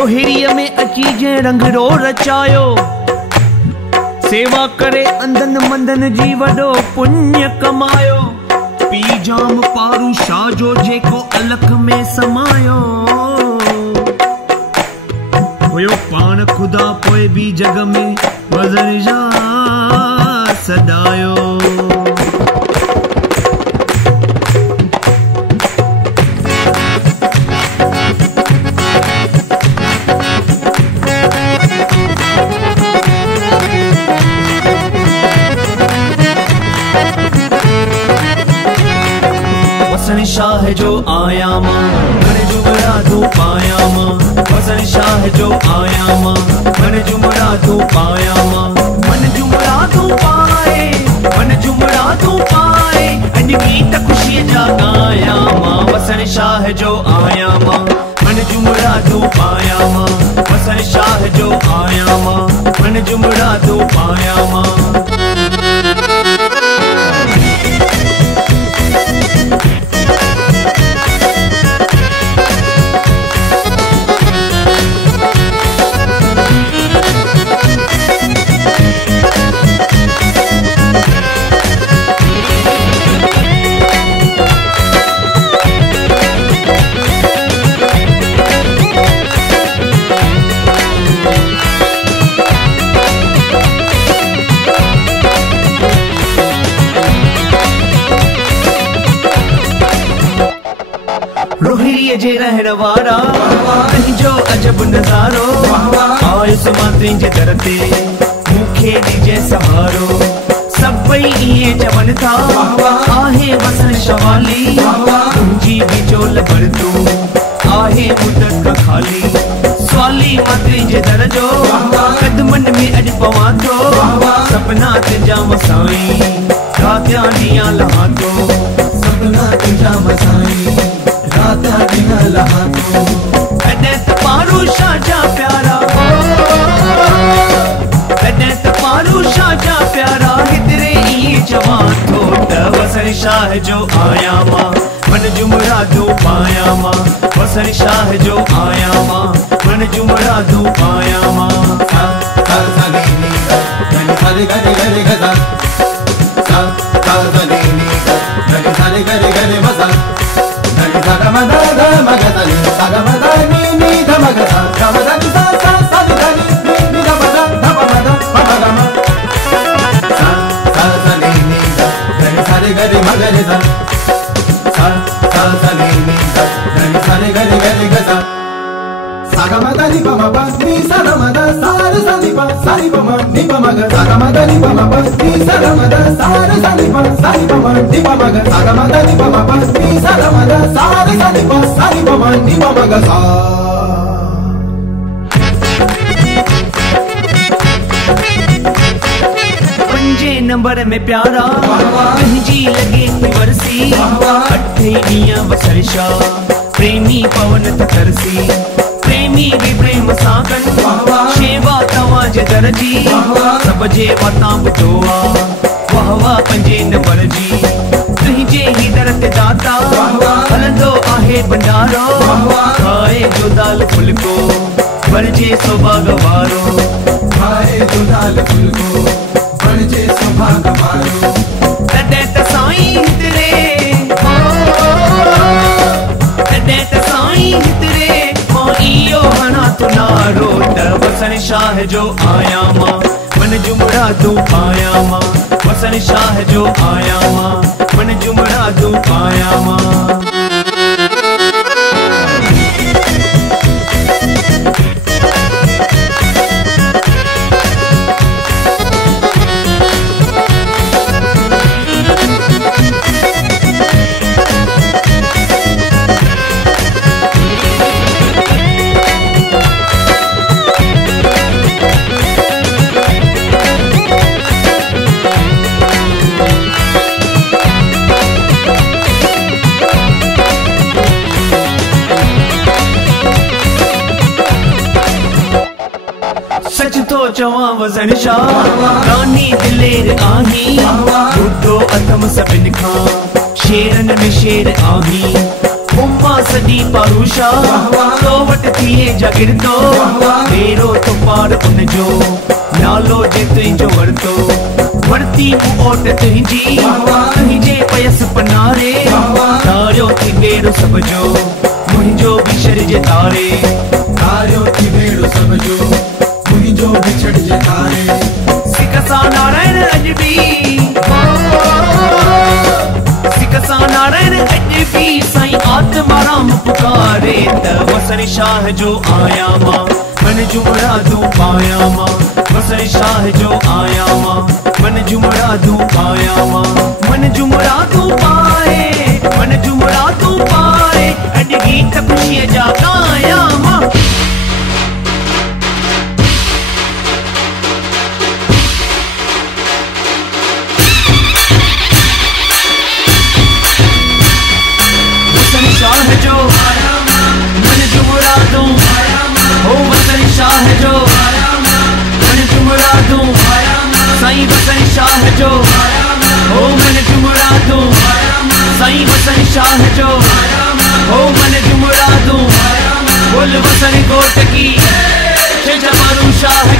रोहिड़ीअ में अची जे रंग रो रचायो, सेवा करे अंधन मंदन जी वॾो पुण्य कमायो। पी जाम पारू शाह जो जेको अलख में समायो, हुयो पाण खुदा पोइ भी जग में वज़न शाह सदायो। वसन शाह जो आया मां मन जुमरा तू पाया मां, वसन शाह जो आया मां मन जुमरा तू पाया मां। मन जुमरा तू पाए, मन जुमरा तू पाए, अॼु गीत ख़ुशी जा गाया मां। वसन शाह जो आया मां मन जुमरा तू पाया मां, वसन शाह जो आया मां मन जुमरा तू पाया मां। रोहिड़ीअ जे रहण वारा तुंहिंजो अजब नज़ारो, आयुस मां तुंहिंजे दर ते मूंखे ॾिजे सहारो। सभई इएं चवनि था आहे वसन शवाली, तुंहिंजी बि चोल भरतू आहे मुदत खां खाली। स्वाली मां तुंहिंजे दर जो कदमनि में अॼु पवां थो, सपना तुंहिंजा मसाई रातिया ॾींहं लहां थो, सपना तुंहिंजा मसाई रातिया ॾींहं लहां थो। तॾहिं त पारू शाह जा प्यारा, तॾहिं त पारू शाह जा प्यारा, हितरे इएं चवां थो त वसन शाह जो आया मां मन जुमरा तू पाया मां, वसन शाह जो आया मां मन जुमरा तू पाया मां। गरे गरे गरे गदा सा सा गरे नी गरे गरे गरे गरे मसा गरे सा मा दा दा मा गा दा नी सा गा मा दा नी नी धा मा गा सा गा मा दा नी सा सा सा नी धा नी नी धा मा दा धा मा दा मा मा गा मा सा सा सा नी नी धा गरे सा रे गरे मा गरे सा सा सा सा नी नी धा गरे सा रे गरे गरे गा सा सा गा मा दा नी पा मा पा नी सा गा मा दा सा रे सा नी पा सा नी पा मा नी पा मा गा सा गा मा दा नी पा मा पा नी सा गा मा दा सा रे सा नी पा सा नी पा मा नी पा मा गा सा गा मा दा नी पा मा पा नी सा गा मा दा सा रे सा नी पा सा नी पा मा नी पा मा गा सा। पंजे नंबर में प्यारा तुंहिंजी लगे थी वरसी, अठे ॾींहं वसन शाह प्रेमी पवन त तरसी। प्रेमी भी प्रेम सां कनि शेवा तव्हांजे दर जी, सभ जे वतां ॿुधो आहे वाह वाह पंजे नंबर जी। तुंहिंजे ही दर ते दाता हलंदो आहे भंडारो, खाए जो दाल फुल्को भरजे सौभाग वारो, खाए जो दाल फुल्को भरजे सौभाग वारो। तॾहिं त साईं हितरे, तॾहिं त साईं हितरे मां इहो हणा तो नारो त वसन शाह जो आया मां मन जुमरा तू पाया मां, वसन शाह जो आया मां मन जुमरा तू पाया मां। सच तो चवां वसन शाह रानी दिलेर आही, ॿुधो अथम सभिनि खां शेरनि में शेर आही। उम्मा सदी पारूशा तो वट थिए जागिरदो मेरो तो पार उनजो नालो जे तुंहिंजो वरतो वरती ओट तुंहिंजी तुंहिंजे पयस पनारे तारियो थी बेड़ो सब जो मुंहिंजो बिछड़ जे तारे तारियो थी बेड़ो सब जो मुंहिंजो बिछड़ जे तारे सिकसा नारायण अजबी सिकसा नारायण अजबी साईं आत्माराम पुकारे त वसण शाह जो आया मां मन जूं मुरादूं पाया मां वसण शाह जो आया मां मन जूं मुरादूं पाया मां मन जूं मुरादूं पाए मन जूं मुरादूं पाए अॼु गीत ख़ुशीअ जा गाया मां वसण शाह जो मन जूं मुरादूं हो वसण शाह जो मन जूं मुरादूं साईं वसण शाह जो हो मन जूं मुरादूं साईं वसण शाह जो हो मन जूं मुरादूं बोल वसण कोट की जमारू शाह